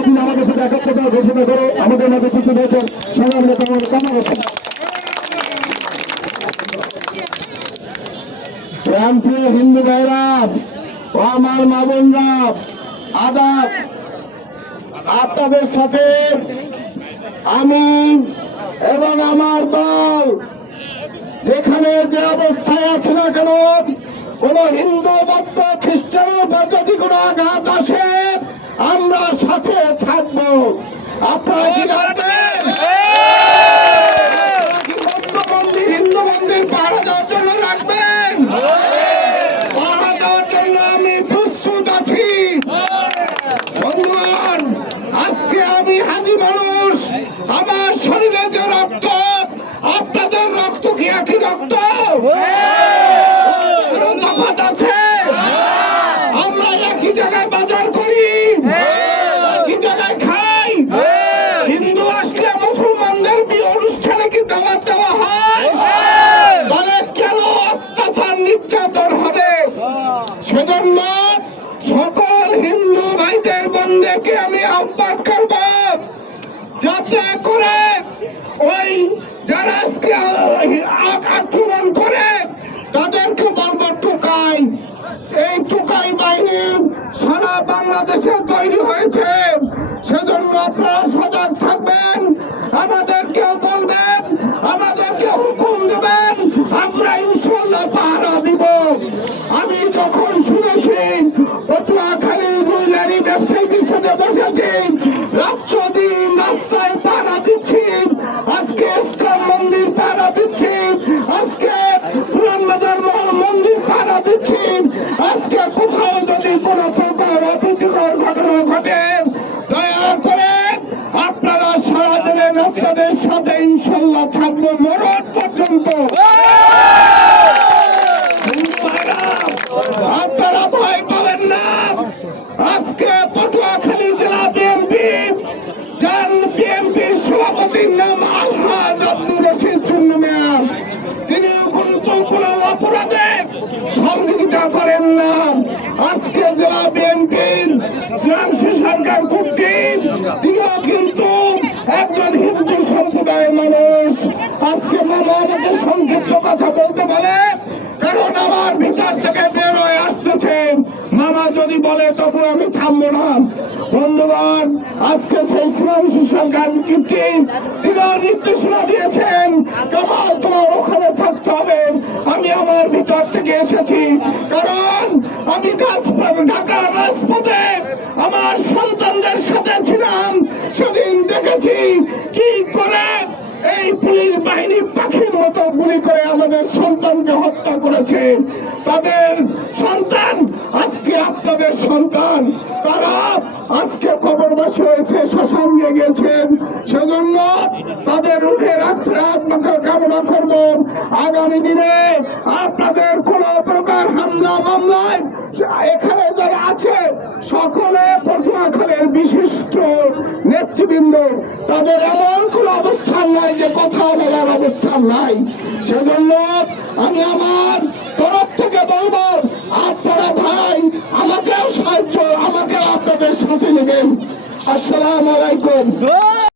সেদিন আমাদের সাথে একাত্মতা ঘোষণা করে আমাদের নেতৃত্ব দিয়েছেন সংগ্রাম নেতা কামাল হোসেন। প্রান্তীয় হিন্দু ভাইরা ও আমার মা বোনরা আদাব, আপনাদের সাথে আমি এবং আমার দল যেখানে যে অবস্থায় আছে না কেন, কোন হিন্দু বৌদ্ধ খ্রিস্টানের উপর যদি কোনো আঘাত আসে আমরা সাথে থাকবো। আপনারা কি জানতেন বৌদ্ধ মন্দির হিন্দু মন্দির পাহারা দেওয়ার জন্য রাখবেন? পাহারা দেওয়ার জন্য আমি প্রস্তুত আছি। বন্ধুগণ, আজকে আমি হাজি মানুষ, আমার শরীরে যে রক্ত আপনাদের রক্ত কি একই রক্ত? তফাৎ আছে? আমরা একই জায়গায় বাজার করি, একই জায়গায় খাই। হিন্দু আসলে মুসলমানদের বিয়ে অনুষ্ঠানে কি দাওয়াত দেওয়া হয়? তাহলে কেন অত্যাচার নির্যাতন হবে? সেজন্য সকল হিন্দু ভাইদের বন্ধুকে আমি আহ্বান করব, যাতে করে ওই যারা আজকে আক্রমণ করে তাদেরকে বলবো টোকাই। এই টোকাই বাহিনী সারা বাংলাদেশে তৈরি হয়েছে, সেজন্য আপনারা সজাগ থাকবেন, আমাদেরকেও বলবেন, আমাদেরকে হুকুম দেবেন, আমরা ইনশাল্লাহ পাহারা দিব। আমি যখন শুনেছি পটুয়াখালী জুয়েলারি ব্যবসায়ীদের সাথে বসেছি, রাত্র দিন রাস্তায় পাহারা দিচ্ছি, আজকে ইস্কন মন্দির পাহারা দিচ্ছি, আজকে পুরানবাজার মন্দির পাহারা দিচ্ছি, আজকে কোথাও যদি কোনো প্রকার অপ্রীতিকর ঘটনা ঘটে দয়া করে আপনারা সারা দেবেন, আপনাদের সাথে ইনশাল্লাহ থাকবো মরণ পর্যন্ত। আপনারা ভয় পাবেন না। আজকে পটুয়াখালী জেলা বিএনপির সভাপতির নাম আলহাজ আব্দুর রশিদ চুন্নু মিয়া, তিনি কোনো অপরাধে সহযোগিতা করেন না। আজকে জেলা বিএনপির শ্রামশী সরকার কর্তৃক তিনিও কিন্তু একজন হিন্দু সম্প্রদায়ের মানুষ। আজকে মামা আমাকে সংক্ষিপ্ত কথা বলতে বলে, কারণ আমার ভিতর থেকে বের হয়ে আসতেছে। মামা যদি বলে তবু আমি থামবো না। বন্ধুগণ, আজকে সেই শ্রামশী সরকার কর্তৃক তিনিও নির্দেশনা দিয়েছেন, কামাল তোমার ওখানে থাকতে হবে। আমি আমার ভিতর থেকে এসেছি, কারণ আমি ঢাকার রাজপথে আমার সন্তানদের সাথে ছিলাম। সেদিন দেখেছি কি করে এই পুলিশ বাহিনী পাখির মতো গুলি করে আমাদের সন্তানকে হত্যা করেছে। তাদের সন্তান আজকে আপনাদের সন্তান, তারা আজকে কবরবাসী হয়েছে, শ্মশানে গিয়েছেন। সেজন্য তাদের রুহের আত্মাকে কামনা করব। আগামী দিনে আপনাদের কোন প্রকার হামলা মামলায় এখানে যারা আছে সকলে পটুয়াখালীর বিশিষ্ট নেতৃবৃন্দ, তাদের এমন কোন অবস্থান নাই যে কথা বলার অবস্থান নাই। সেজন্য আমি আমার তরফ থেকে বলবো, আপনারা ভাই আমাকেও সাহায্য, আমাকে আপনাদের সাথে নেবেন। আসসালামু আলাইকুম।